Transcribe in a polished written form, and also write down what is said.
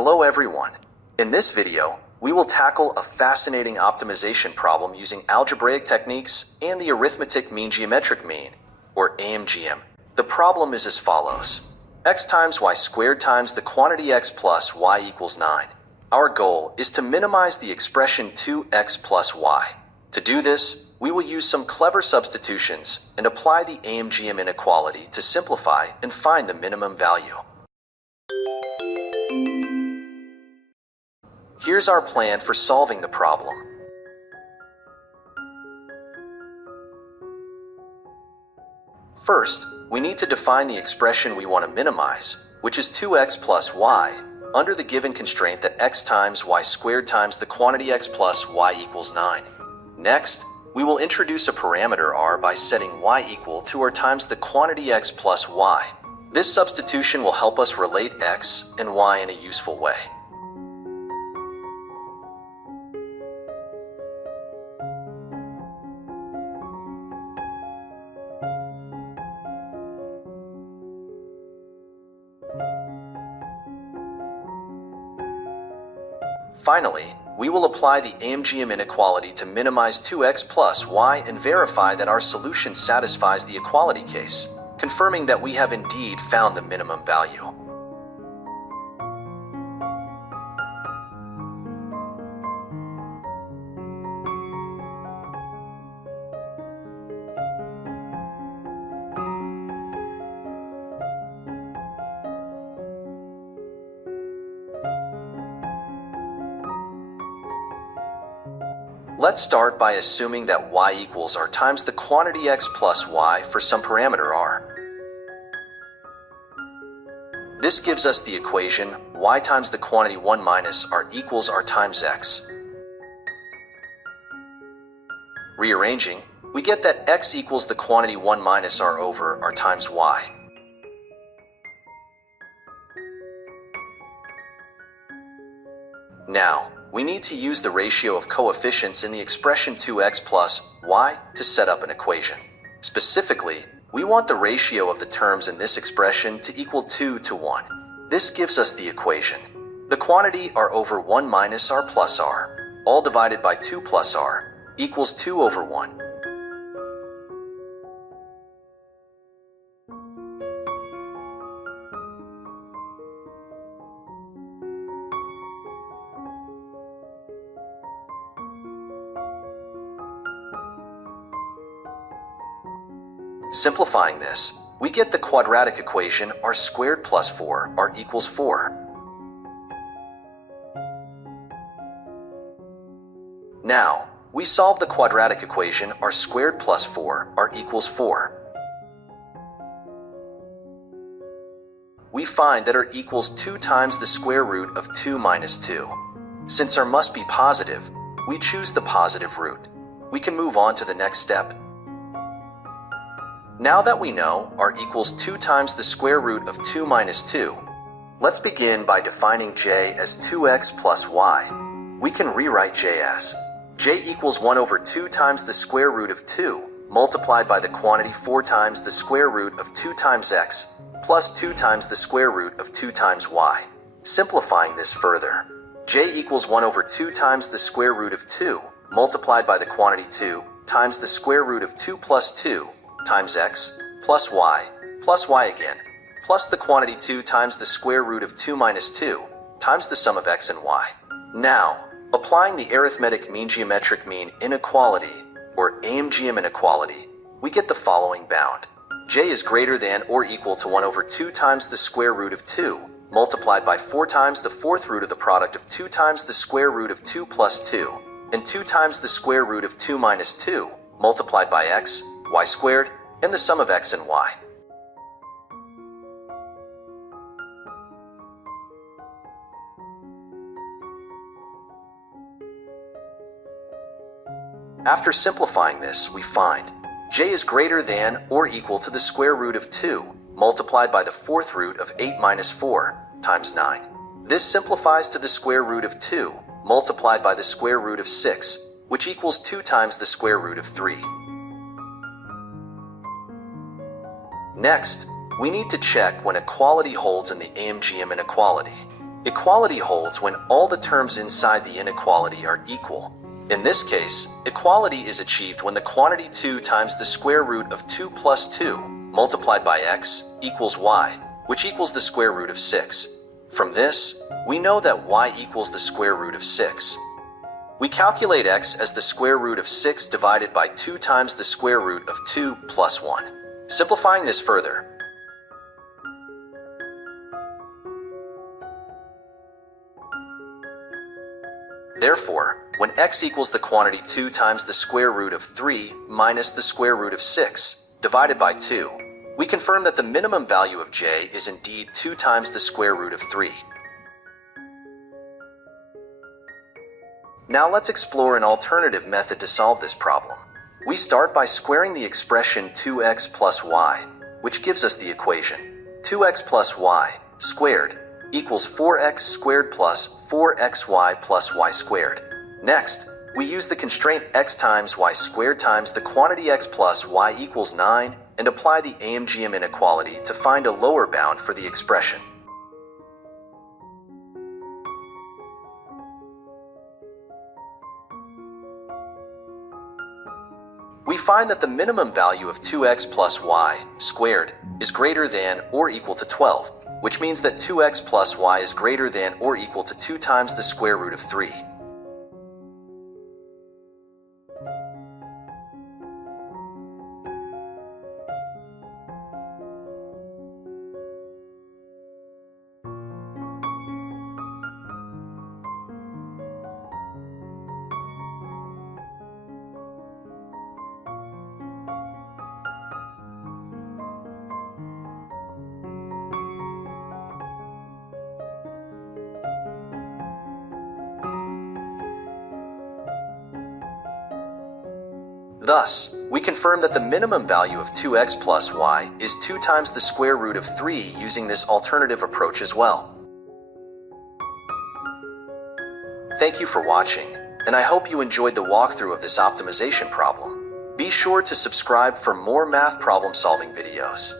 Hello everyone. In this video, we will tackle a fascinating optimization problem using algebraic techniques and the Arithmetic Mean-Geometric Mean, or AMGM. The problem is as follows. X times y squared times the quantity x plus y equals 9. Our goal is to minimize the expression 2x plus y. To do this, we will use some clever substitutions and apply the AMGM inequality to simplify and find the minimum value. Here's our plan for solving the problem. First, we need to define the expression we want to minimize, which is 2x plus y, under the given constraint that x times y squared times the quantity x plus y equals 9. Next, we will introduce a parameter r by setting y equal to or times the quantity x plus y. This substitution will help us relate x and y in a useful way. Finally, we will apply the AMGM inequality to minimize 2x plus y and verify that our solution satisfies the equality case, confirming that we have indeed found the minimum value. Let's start by assuming that y equals r times the quantity x plus y for some parameter r. This gives us the equation y times the quantity 1 minus r equals r times x. Rearranging, we get that x equals the quantity 1 minus r over r times y. Now, we need to use the ratio of coefficients in the expression 2x plus y to set up an equation. Specifically, we want the ratio of the terms in this expression to equal 2 to 1. This gives us the equation. The quantity r over 1 minus r plus r, all divided by 2 plus r, equals 2 over 1. Simplifying this, we get the quadratic equation r squared plus 4r equals 4. Now, we solve the quadratic equation r squared plus 4r equals 4. We find that r equals 2 times the square root of 2 minus 2. Since r must be positive, we choose the positive root. We can move on to the next step. Now that we know r equals 2 times the square root of 2 minus 2, let's begin by defining j as 2x plus y. We can rewrite j as j equals 1 over 2 times the square root of 2 multiplied by the quantity 4 times the square root of 2 times x plus 2 times the square root of 2 times y. Simplifying this further, j equals 1 over 2 times the square root of 2 multiplied by the quantity 2 times the square root of 2 plus 2 times x plus y again, plus the quantity 2 times the square root of 2 minus 2 times the sum of x and y. Now, applying the Arithmetic Mean-Geometric Mean inequality, or AMGM inequality, we get the following bound. J is greater than or equal to 1 over 2 times the square root of 2 multiplied by 4 times the fourth root of the product of 2 times the square root of 2 plus 2 and 2 times the square root of 2 minus 2 multiplied by x, y squared, and the sum of x and y. After simplifying this, we find j is greater than or equal to the square root of 2 multiplied by the fourth root of 8 minus 4 times 9. This simplifies to the square root of 2 multiplied by the square root of 6, which equals 2 times the square root of 3. Next, we need to check when equality holds in the AMGM inequality. Equality holds when all the terms inside the inequality are equal. In this case, equality is achieved when the quantity 2 times the square root of 2 plus 2 multiplied by x equals y, which equals the square root of 6. From this, we know that y equals the square root of 6. We calculate x as the square root of 6 divided by 2 times the square root of 2 plus 1. Simplifying this further, therefore, when x equals the quantity 2 times the square root of 3 minus the square root of 6 divided by 2, we confirm that the minimum value of j is indeed 2 times the square root of 3. Now let's explore an alternative method to solve this problem. We start by squaring the expression 2x plus y, which gives us the equation 2x plus y squared equals 4x squared plus 4xy plus y squared. Next, we use the constraint x times y squared times the quantity x plus y equals 9 and apply the AMGM inequality to find a lower bound for the expression. We find that the minimum value of 2x plus y squared is greater than or equal to 12, which means that 2x plus y is greater than or equal to 2 times the square root of 3. Thus, we confirm that the minimum value of 2x plus y is 2 times the square root of 3 using this alternative approach as well. Thank you for watching, and I hope you enjoyed the walkthrough of this optimization problem. Be sure to subscribe for more math problem solving videos.